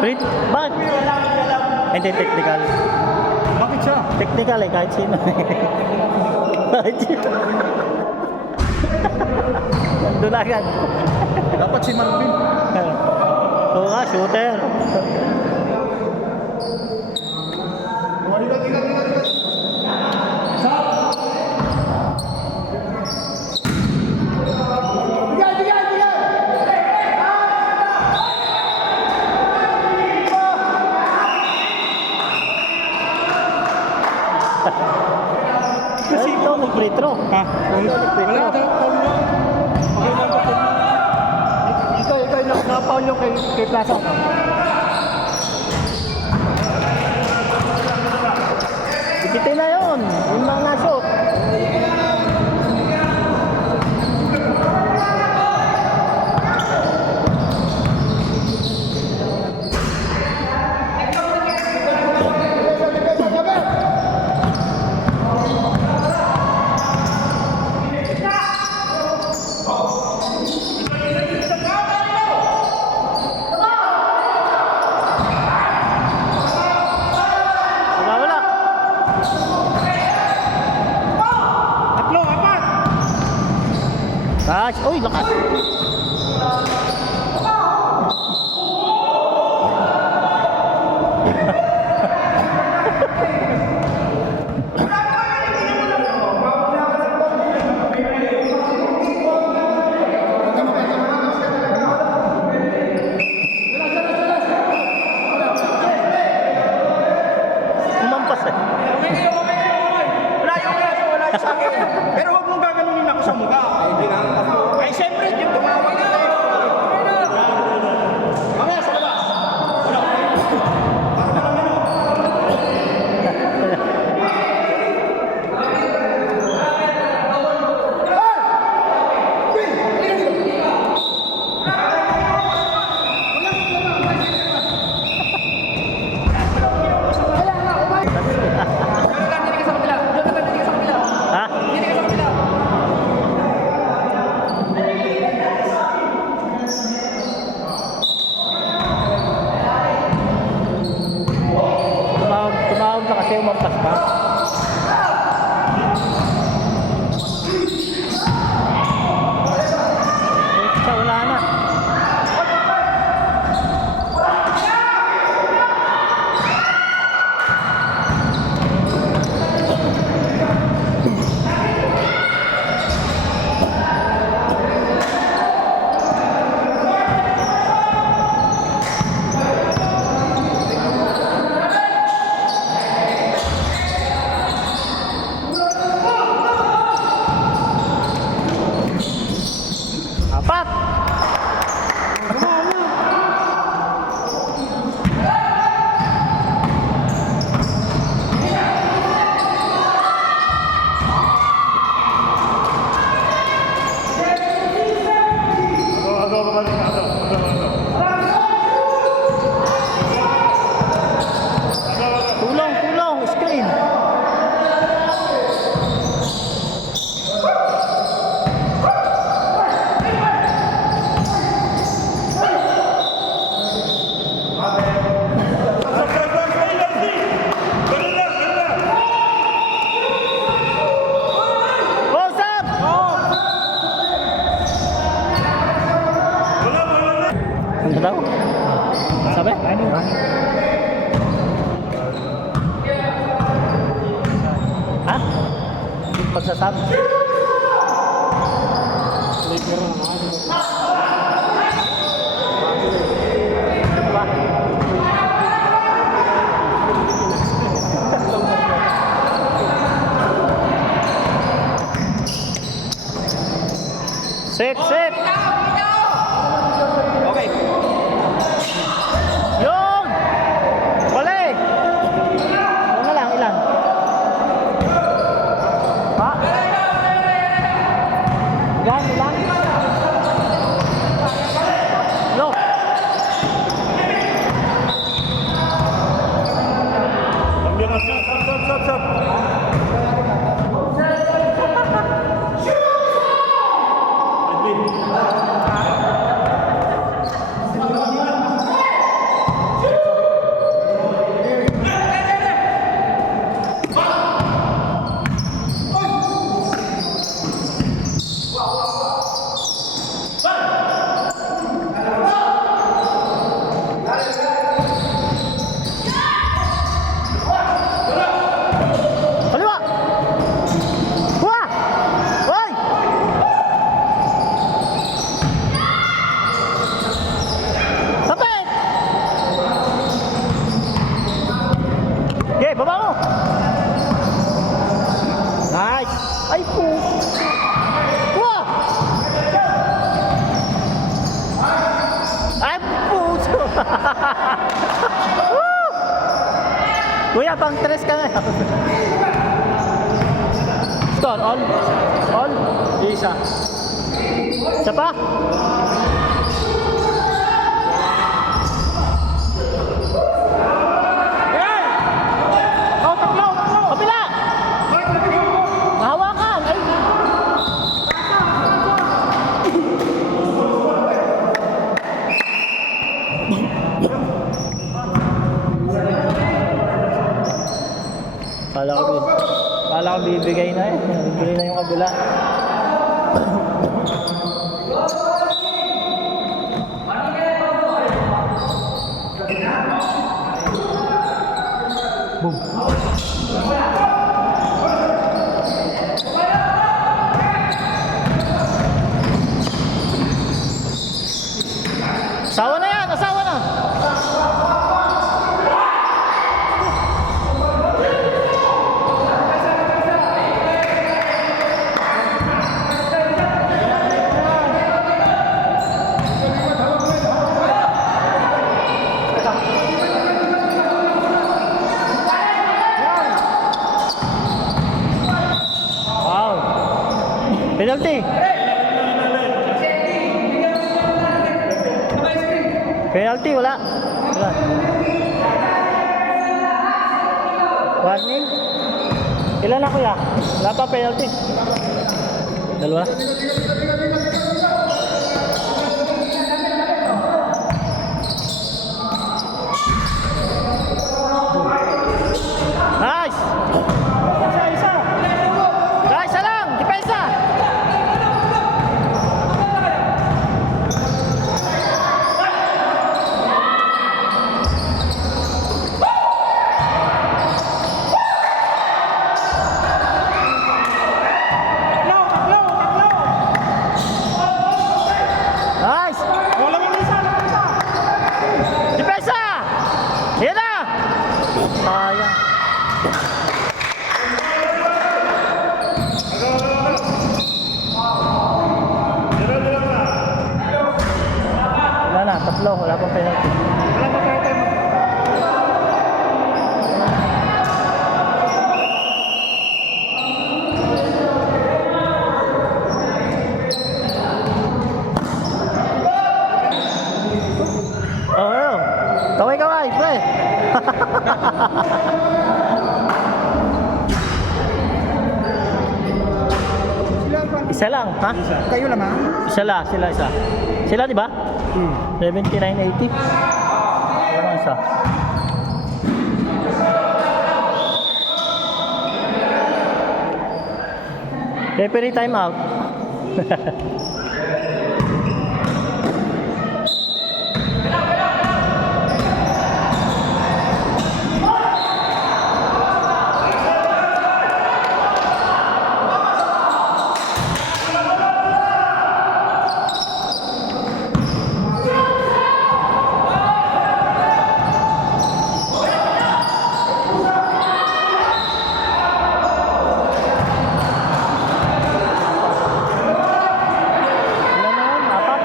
Print? Bakit? Hindi technical. Bakit siya? Technical eh, kahit sino. Kahit sino. Nandun agad. Dapat si Marvin. Oo nga, shooter. Kasi ikaw nag-free throw. Ha? Wala Wala. Ikaw nakapaul yung kay Plaza. Ikitin na yun. Yung mga nashoot. Wala. Tatlo, apat. Gosh, uy, lakas. Umampas eh. Wala yung sa akin. Pero huwag mong gaganunin ako sa mukha. Ay, siyempre, yung tumawag na tayo. Mamaya sa labas. Ha? Tumawag na kasi umampas pa. Sa wala na. Apat! Tulong, screen. Close up! Ano daw? Sabi? Ha? Pagsasabi? Diba? Set! Okay. Yun! Balik! Ano lang, ilan? Ha? Ilan? No. Stop. Edwin. Mamaya, pang tres ka nga. Score, all? All? Isa. Isa pa? Ayan! Oh, tatlo! Kapila! Mahawakan! Ay! Kala ko bibigay na eh. Bibigay na yung kabila. Boom. Asawa na yan! Asawa na! Wow! Penalty! Penalty, wala. Wala. Warning. Ilan na kuya? Wala pa penalty. Dalawa. Nice! Isa. Nice, isa lang! Depensa! Nice! Depensa! Yan na! Sayang. Wala na, tatlo. Wala pang penalty. Oo. Kaway-kaway, pre. Isa lang, ha? Kayo naman? Isa lang, sila isa. Sila, di ba? 79.80. Wala isa. Referee time out. Ilan na yan? Apat?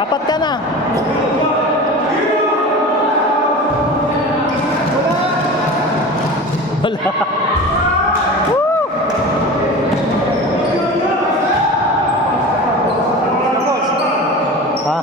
Apat ka na. Wala. Woo! Ha?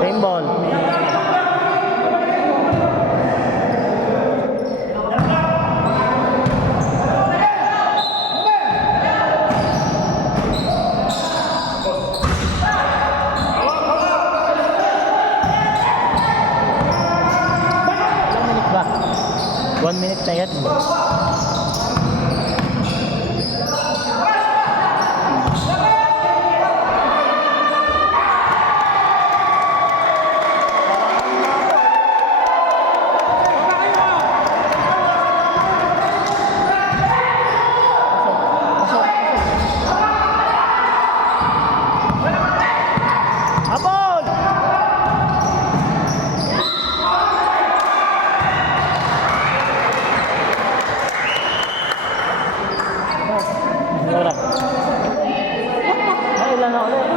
Same ball. Ilang minute ba? 1 minute na yan. Mura. Ay, ilan na ulit?